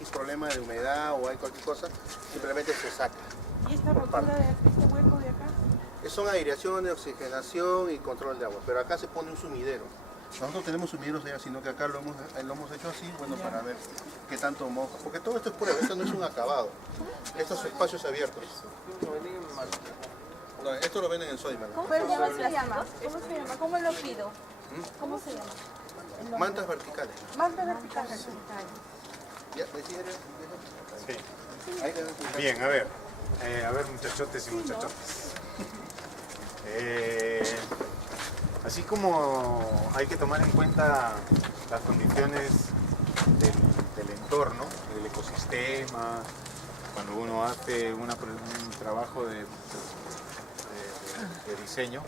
X problema de humedad o hay cualquier cosa, simplemente se saca. ¿Y esta rotura de este hueco de acá? Son aireaciones, oxigenación y control de agua, pero acá se pone un sumidero. Nosotros tenemos sumideros allá, sino que acá lo hemos hecho así, bueno, para ver qué tanto moja. Porque todo esto es prueba, esto no es un acabado. Estos son espacios abiertos. No, esto lo venden en Sodimac. ¿Cómo se llama? ¿Cómo lo pido? ¿Cómo se llama? Mantas verticales. Mantas verticales. Ya, decía, Sí. ahí tenemos que- Bien, a ver muchachotes y muchachotes. Así como hay que tomar en cuenta las condiciones del entorno, del ecosistema, cuando uno hace un trabajo de diseño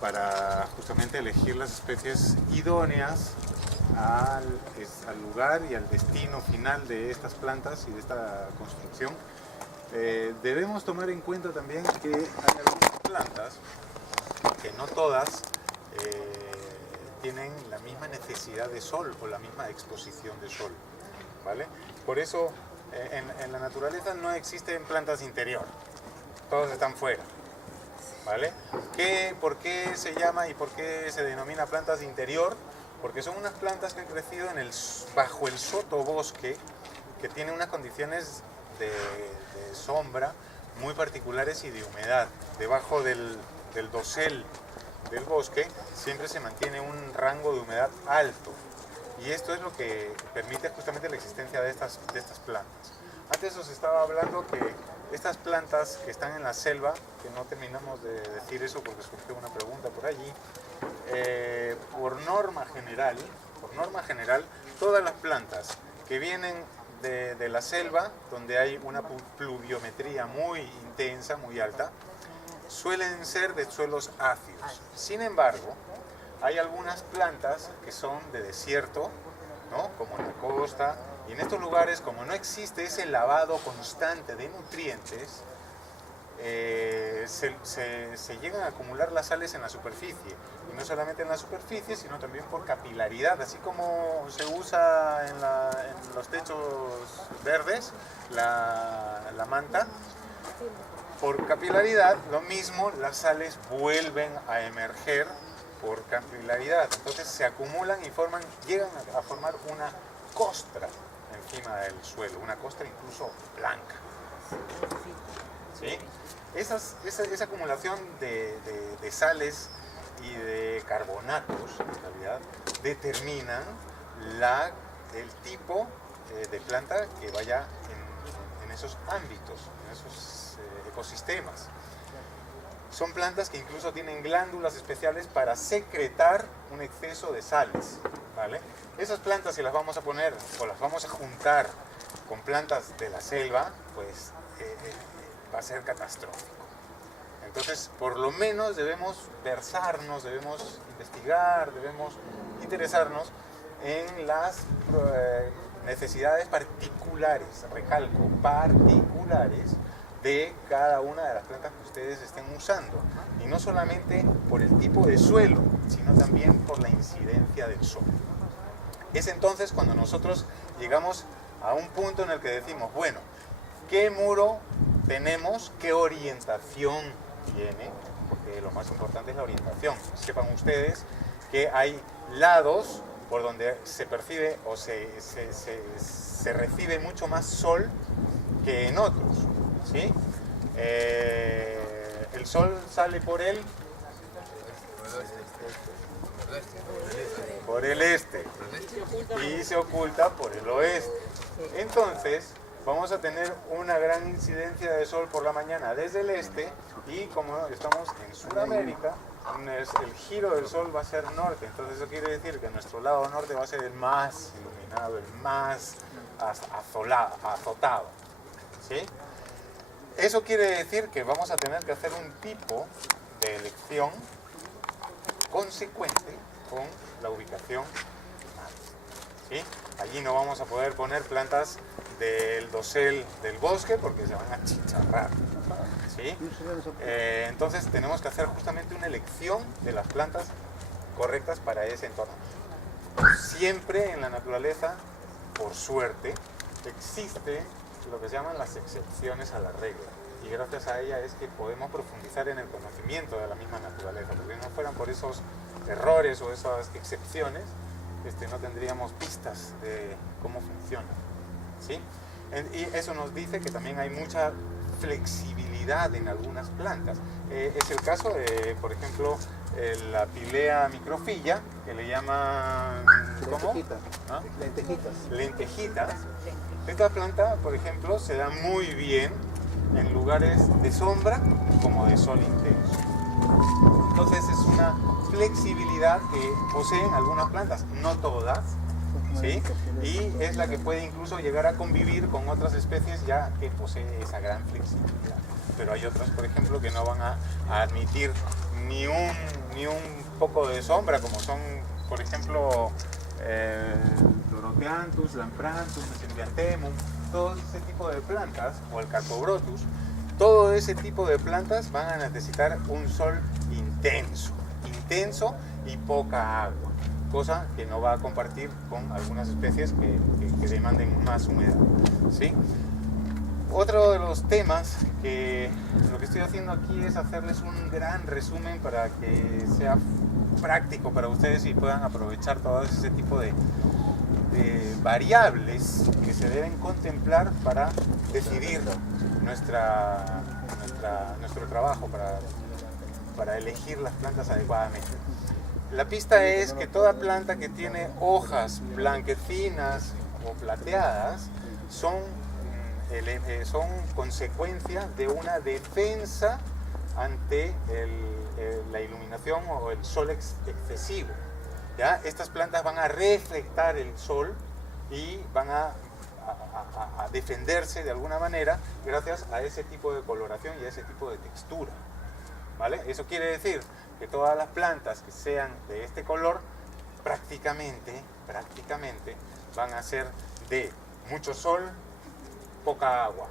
para justamente elegir las especies idóneas al lugar y al destino final de estas plantas y de esta construcción, debemos tomar en cuenta también que hay algunas plantas que no todas tienen la misma necesidad de sol o la misma exposición de sol, ¿vale? Por eso en la naturaleza no existen plantas interior, todas están fuera, ¿vale? ¿Por qué se llama y por qué se denomina plantas de interior? Porque son unas plantas que han crecido bajo el sotobosque, que tienen unas condiciones de sombra muy particulares y de humedad. Debajo del dosel del bosque siempre se mantiene un rango de humedad alto, y esto es lo que permite justamente la existencia de estas plantas. Antes os estaba hablando que estas plantas que están en la selva, que no terminamos de decir eso porque surgió una pregunta por allí, por norma general, todas las plantas que vienen de la selva, donde hay una pluviometría muy intensa, muy alta, suelen ser de suelos ácidos. Sin embargo, hay algunas plantas que son de desierto, ¿no? Como en la costa, y en estos lugares, como no existe ese lavado constante de nutrientes, se llegan a acumular las sales en la superficie, y no solamente en la superficie, sino también por capilaridad, así como se usa en los techos verdes la manta. Por capilaridad, lo mismo, las sales vuelven a emerger por capilaridad, entonces se acumulan y llegan a formar una costra encima del suelo, una costra incluso blanca, ¿sí? Esa acumulación de sales y de carbonatos, en realidad, determinan el tipo de planta que vaya en esos ámbitos, en esos ecosistemas. Son plantas que incluso tienen glándulas especiales para secretar un exceso de sales, ¿vale? Esas plantas, si las vamos a poner o las vamos a juntar con plantas de la selva, pues va a ser catastrófico. Entonces, por lo menos debemos versarnos, debemos investigar, debemos interesarnos en las necesidades particulares, recalco, particulares, de cada una de las plantas que ustedes estén usando, y no solamente por el tipo de suelo, sino también por la incidencia del sol. Es entonces cuando nosotros llegamos a un punto en el que decimos, bueno, ¿qué muro tenemos? ¿Qué orientación tiene? Porque lo más importante es la orientación. Sepan ustedes que hay lados por donde se percibe o se recibe mucho más sol que en otros, ¿sí? El sol sale por el este y se oculta por el oeste. Entonces vamos a tener una gran incidencia de sol por la mañana desde el este, y como estamos en Sudamérica, el giro del sol va a ser norte. Entonces eso quiere decir que nuestro lado norte va a ser el más iluminado, el más azotado, ¿sí? Eso quiere decir que vamos a tener que hacer un tipo de elección consecuente con la ubicación, ¿sí? Allí no vamos a poder poner plantas del dosel del bosque porque se van a chicharrar, ¿sí? Entonces tenemos que hacer justamente una elección de las plantas correctas para ese entorno. Siempre en la naturaleza, por suerte, existe lo que se llaman las excepciones a la regla. Y gracias a ella es que podemos profundizar en el conocimiento de la misma naturaleza, porque si no fueran por esos errores o esas excepciones, no tendríamos pistas de cómo funciona, ¿sí? Y eso nos dice que también hay mucha flexibilidad en algunas plantas. Es el caso de, por ejemplo, la Pilea microfilla, que le llaman... ¿cómo? ¿Ah? Lentejitas. Esta planta, por ejemplo, se da muy bien en lugares de sombra como de sol intenso. Entonces es una flexibilidad que poseen algunas plantas, no todas, ¿sí? Y es la que puede incluso llegar a convivir con otras especies ya que posee esa gran flexibilidad. Pero hay otras, por ejemplo, que no van a admitir ni un poco de sombra, como son, por ejemplo, Dorotheanthus, Lampranthus, Mesembianthemum, todo ese tipo de plantas, o el Carpobrotus, todo ese tipo de plantas van a necesitar un sol intenso y poca agua, cosa que no va a compartir con algunas especies que demanden más humedad, ¿sí? Otro de los temas que lo que estoy haciendo aquí es hacerles un gran resumen para que sea práctico para ustedes y puedan aprovechar todo ese tipo de variables que se deben contemplar para decidir nuestro trabajo, para elegir las plantas adecuadamente. La pista es que toda planta que tiene hojas blanquecinas o plateadas son consecuencia de una defensa ante la iluminación o el sol excesivo. ¿Ya? Estas plantas van a reflectar el sol y van a defenderse de alguna manera gracias a ese tipo de coloración y a ese tipo de textura, ¿vale? Eso quiere decir que todas las plantas que sean de este color prácticamente van a ser de mucho sol, poca agua,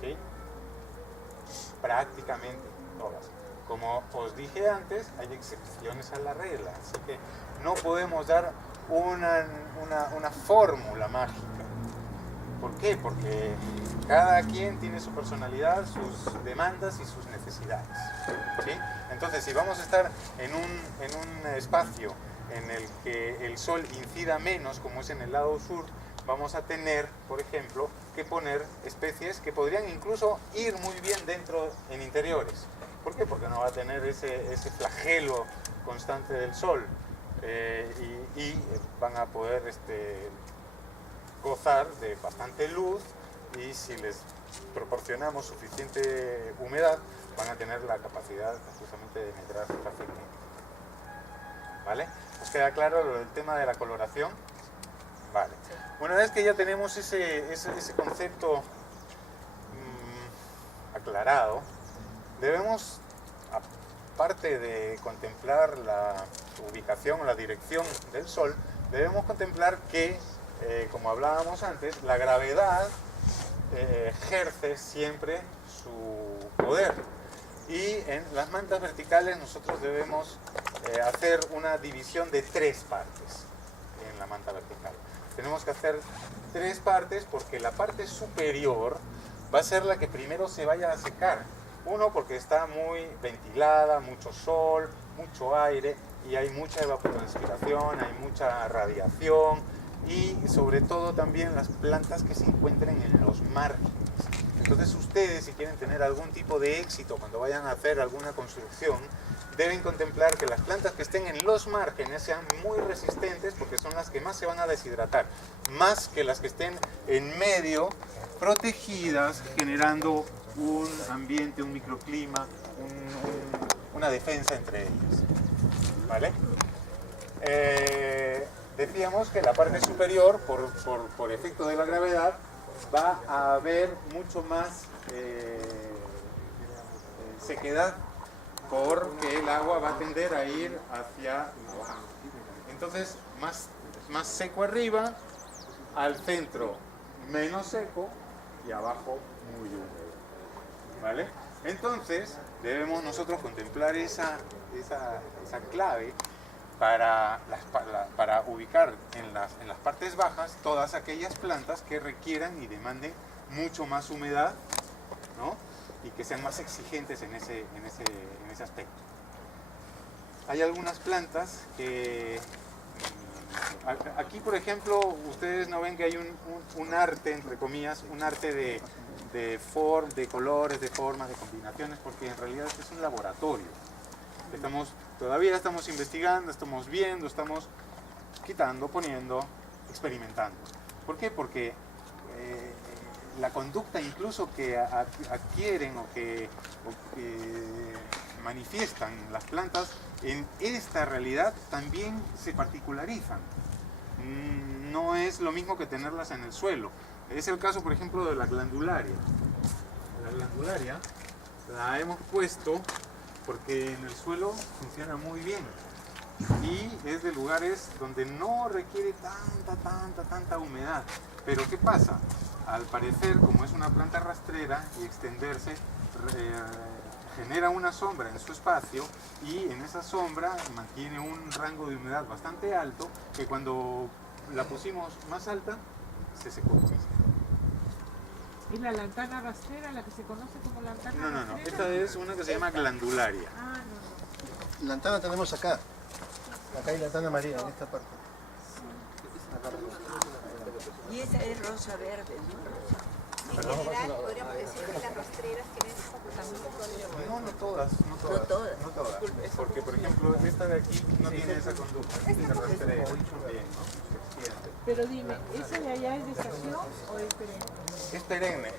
¿sí? Prácticamente todas. Como os dije antes, hay excepciones a la regla, así que no podemos dar una fórmula mágica. ¿Por qué? Porque cada quien tiene su personalidad, sus demandas y sus necesidades, ¿sí? Entonces, si vamos a estar en un espacio en el que el sol incida menos, como es en el lado sur, vamos a tener, por ejemplo, que poner especies que podrían incluso ir muy bien dentro en interiores. ¿Por qué? Porque no va a tener ese flagelo constante del sol y van a poder gozar de bastante luz, y si les proporcionamos suficiente humedad van a tener la capacidad justamente de medrar fácilmente. ¿Vale? ¿Os queda claro lo del tema de la coloración? Vale. Una vez que ya tenemos ese concepto aclarado, debemos, aparte de contemplar la ubicación o la dirección del Sol, debemos contemplar que, como hablábamos antes, la gravedad ejerce siempre su poder. Y en las mantas verticales nosotros debemos hacer una división de 3 partes en la manta vertical. Tenemos que hacer 3 partes porque la parte superior va a ser la que primero se vaya a secar. Uno, porque está muy ventilada, mucho sol, mucho aire y hay mucha evapotranspiración, hay mucha radiación, y sobre todo también las plantas que se encuentren en los márgenes. Entonces ustedes, si quieren tener algún tipo de éxito cuando vayan a hacer alguna construcción, deben contemplar que las plantas que estén en los márgenes sean muy resistentes, porque son las que más se van a deshidratar, más que las que estén en medio, protegidas, generando un ambiente, un microclima, una defensa entre ellas. ¿Vale? Decíamos que la parte superior, por efecto de la gravedad, va a haber mucho más sequedad, porque el agua va a tender a ir hacia abajo. Entonces, más seco arriba, al centro menos seco y abajo muy húmedo. ¿Vale? Entonces, debemos nosotros contemplar esa clave para ubicar en las partes bajas todas aquellas plantas que requieran y demanden mucho más humedad, ¿no? Y que sean más exigentes en ese aspecto. Hay algunas plantas que... Aquí, por ejemplo, ustedes no ven que hay un arte, entre comillas, un arte de colores, de formas, de combinaciones, porque en realidad este es un laboratorio. Todavía estamos investigando, estamos viendo, estamos quitando, poniendo, experimentando. ¿Por qué? Porque la conducta incluso que adquieren o que manifiestan las plantas en esta realidad también se particularizan. No es lo mismo que tenerlas en el suelo. Es el caso, por ejemplo, de la glandularia. La glandularia la hemos puesto porque en el suelo funciona muy bien y es de lugares donde no requiere tanta humedad. Pero ¿qué pasa? Al parecer, como es una planta rastrera y extenderse, genera una sombra en su espacio y en esa sombra mantiene un rango de humedad bastante alto que cuando la pusimos más alta se secó. ¿Es la lantana rastrera, la que se conoce como lantana No, rastrera? esta es una que se llama glandularia. Ah, no. Lantana tenemos acá. Acá hay lantana amarilla, en esta parte. Y esa es rosa verde, ¿no? En general, podríamos decir que las rastreras tienen ese comportamiento. No todas. Porque, por ejemplo, esta de aquí no tiene esa conducta. Se rastrea bien, ¿no? Se extiende. Pero dime, ¿esa de allá es de estación o es perenne? Es perenne.